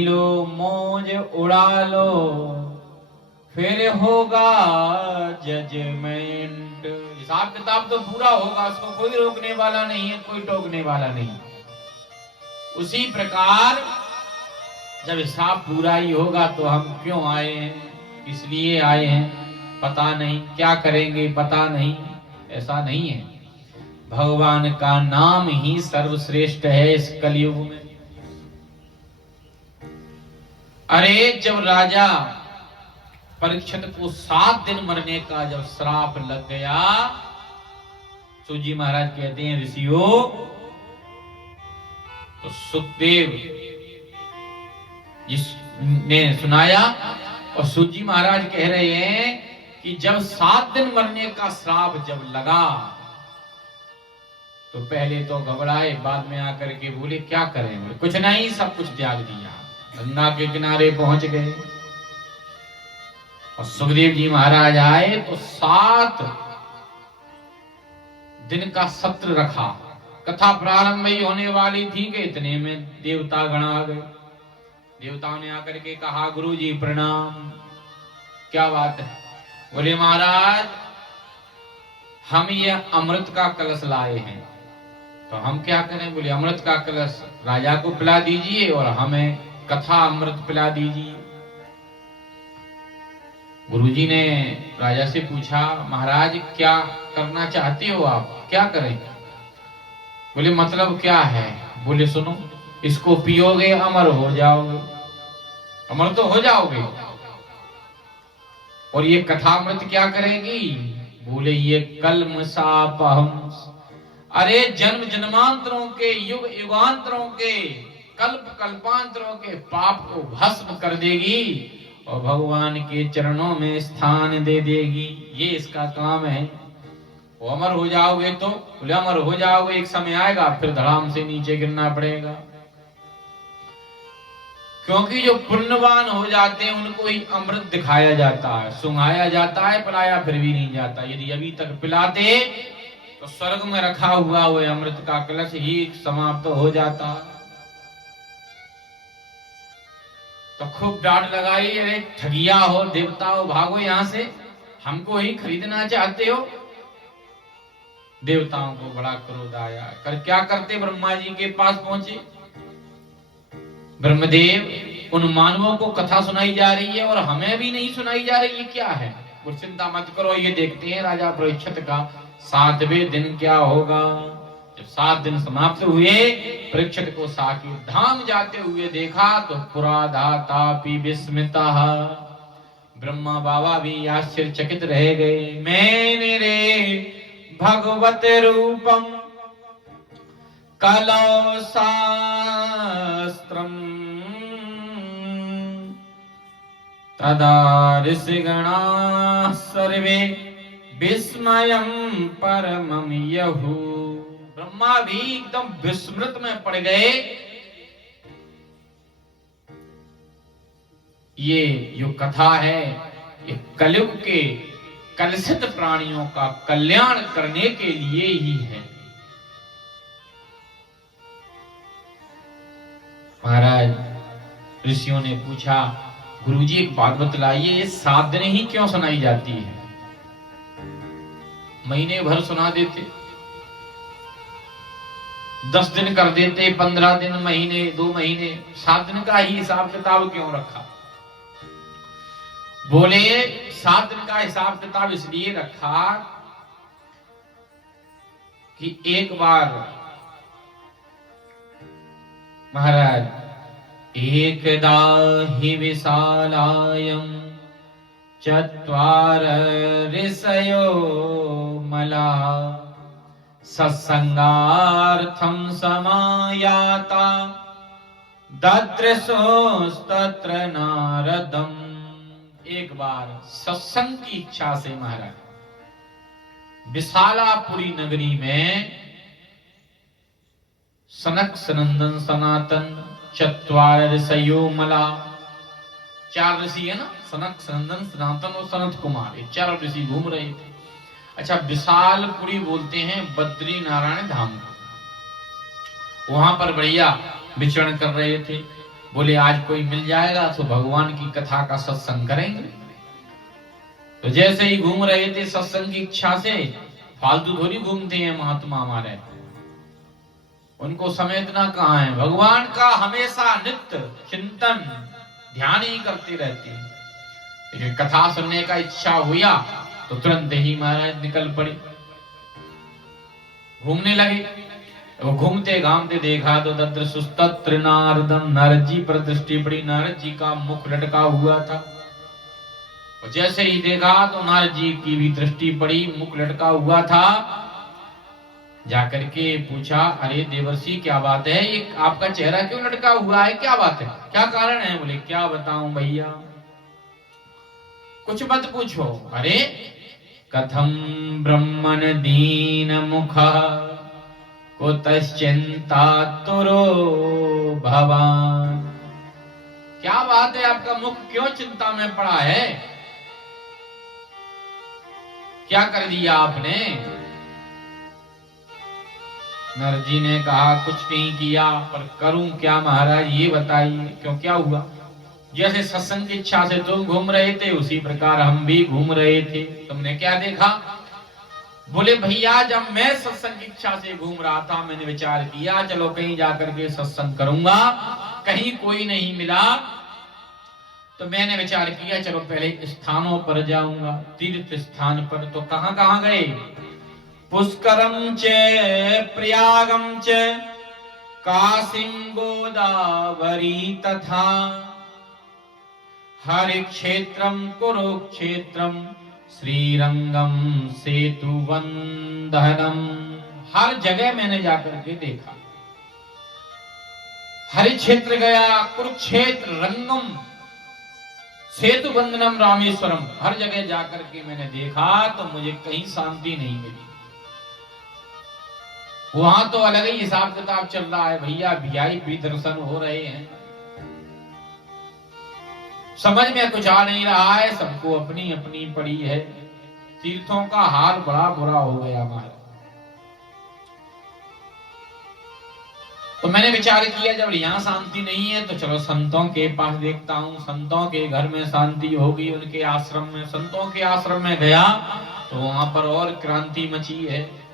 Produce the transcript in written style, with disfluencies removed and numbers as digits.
लो मौज उड़ा लो, फिर होगा जजमेंट। हिसाब किताब तो पूरा होगा, उसको कोई रोकने वाला नहीं है, कोई टोकने वाला नहीं। उसी प्रकार जब हिसाब पूरा ही होगा तो हम क्यों आए हैं, किस लिए आए हैं पता नहीं, क्या करेंगे पता नहीं, ऐसा नहीं है। भगवान का नाम ही सर्वश्रेष्ठ है इस कलयुग में। अरे जब राजा परीक्षित को 7 दिन मरने का जब श्राप लग गया, सूजी महाराज कहते हैं ऋषियों, तो सुखदेव जिसने सुनाया और सूजी महाराज कह रहे हैं कि जब 7 दिन मरने का श्राप जब लगा तो पहले तो घबराए, बाद में आकर के बोले क्या करें, बोले कुछ नहीं, सब कुछ त्याग दिया, गंगा के किनारे पहुंच गए। और सुखदेव जी महाराज आए तो 7 दिन का सत्र रखा। कथा प्रारंभ ही होने वाली थी कि इतने में देवता गण आ गए। देवताओं ने आकर के कहा गुरु जी प्रणाम, क्या बात है। बोले महाराज हम ये अमृत का कलश लाए हैं, तो हम क्या करें। बोले अमृत का कलश राजा को पिला दीजिए और हमें कथा अमृत पिला दीजिए। गुरुजी ने राजा से पूछा महाराज क्या करना चाहते हो आप, क्या करें। बोले मतलब क्या है। बोले सुनो, इसको पियोगे अमर हो जाओगे, अमर तो हो जाओगे। और ये कथामृत क्या करेगी। बोले ये कल्म सापहम, अरे जन्म जन्मांतरों के युग युगांतरों के कल्प कल्पांतरों के पाप को भस्म कर देगी और भगवान के चरणों में स्थान दे देगी, ये इसका काम है। वो अमर हो जाओगे तो, बोले अमर हो जाओगे, एक समय आएगा फिर धड़ाम से नीचे गिरना पड़ेगा। क्योंकि जो पुण्यवान हो जाते हैं उनको ही अमृत दिखाया जाता है, सुंघाया जाता है, पिलाया फिर भी नहीं जाता। यदि अभी तक पिलाते तो स्वर्ग में रखा हुआ वो अमृत का कलश ही समाप्त हो जाता। तो खूब डांट लगाई, अरे ठगिया हो, देवता हो, भागो यहां से, हमको ही खरीदना चाहते हो। देवताओं को बड़ा क्रोध आया। कर क्या करते, ब्रह्मा जी के पास पहुंचे। ब्रह्मदेव उन मानवों को कथा सुनाई जा रही है और हमें भी नहीं सुनाई जा रही है, क्या है। कुछ चिंता मत करो, ये देखते हैं राजा परीक्षित का 7वें दिन क्या होगा। जब 7 दिन समाप्त हुए, परीक्षित को साकेत धाम जाते हुए देखा तो पुराधातापि विस्मितः, ब्रह्मा बाबा भी आश्चर्यचकित रह गए। मैंने रे भगवत रूपम कलौ शास्त्रम तदा ऋषिगणाः सर्वे विस्मयं परमं यहु। ब्रह्मा भी एकदम विस्मृत में पड़ गए। ये जो कथा है ये कलयुग के कलुषित प्राणियों का कल्याण करने के लिए ही है। महाराज ऋषियों ने पूछा गुरुजी एक बात बतलाइए, ये 7 दिन ही क्यों सुनाई जाती है, महीने भर सुना देते, 10 दिन कर देते, 15 दिन, महीने, 2 महीने, 7 दिन का ही हिसाब किताब क्यों रखा। बोले 7 दिन का हिसाब किताब इसलिए रखा कि एक बार महाराज एकदा हि विशालायं चत्वार ऋषयो मला सत्संगार्थं समायाता ददृशोस्तत्र नारदम्। एक बार सत्संग की इच्छा से महाराज विशालापुरी नगरी में सनक सनंदन सनातन चत्वार ऋषयो मला, 4 ऋषि है ना, सनक सनंदन सनातन और सनत कुमार, ये 4 ऋषि घूम रहे थे। अच्छा, विशालपुरी बोलते हैं बद्री नारायण धाम को, वहां पर बढ़िया विचरण कर रहे थे। बोले आज कोई मिल जाएगा तो भगवान की कथा का सत्संग करेंगे। तो जैसे ही घूम रहे थे सत्संग की इच्छा से, फालतू थोड़ी घूमते हैं महात्मा हमारे, उनको समेटना कहाँ है, भगवान का हमेशा नित्य चिंतन ध्यान ही करते रहते हैं। लेकिन कथा सुनने का इच्छा हुआ तो तुरंत ही महाराज निकल पड़े, घूमने लगे। वो घूमते घामते देखा तो दद्रसुस्तत्र नारदम, नारद जी पर दृष्टि पड़ी, नारद जी का मुख लटका हुआ था। और जैसे ही देखा तो नारद जी की भी दृष्टि पड़ी, मुख लटका हुआ था। जाकर के पूछा, अरे देवर्षि क्या बात है, ये आपका चेहरा क्यों लटका हुआ है, क्या बात है, क्या कारण है? बोले क्या बताऊं भैया, कुछ मत पूछो। अरे कथम ब्रह्मन दीन मुख कुतश्चिंता तुरो भवान, क्या बात है, आपका मुख क्यों चिंता में पड़ा है, क्या कर दिया आपने? नरद जी ने कहा कुछ नहीं किया, पर करूं क्या महाराज, ये बताइए क्यों, क्या हुआ? जैसे सत्संग की इच्छा से तुम घूम रहे थे उसी प्रकार हम भी घूम रहे थे। तुमने क्या देखा? बोले भैया जब मैं सत्संग की इच्छा से घूम रहा था मैंने विचार किया चलो कहीं जाकर के सत्संग करूंगा, कहीं कोई नहीं मिला तो मैंने विचार किया चलो पहले स्थानों पर जाऊंगा, तीर्थ स्थान पर। तो कहां कहां गए? पुष्करम च प्रयागम च काशीं गोदावरी तथा हरि क्षेत्रम कुरुक्षेत्रम श्रीरंगम सेतुवंदनम, हर जगह मैंने जाकर के देखा। हरि क्षेत्र गया, कुरुक्षेत्र, रंगम, सेतुबंधनम, रामेश्वरम, हर जगह जाकर के मैंने देखा तो मुझे कहीं शांति नहीं मिली। वहां तो अलग ही हिसाब किताब चल रहा है भैया, वीआईपी दर्शन हो रहे हैं, समझ में कुछ आ नहीं रहा है, सबको अपनी अपनी पड़ी है। तीर्थों का हाल बड़ा बुरा हो गया हमारा। तो मैंने विचार किया जब यहाँ शांति नहीं है तो चलो संतों के पास देखता हूँ, संतों के घर में शांति होगी, उनके आश्रम में, संतों के आश्रम में गया तो वहां पर और क्रांति मची है।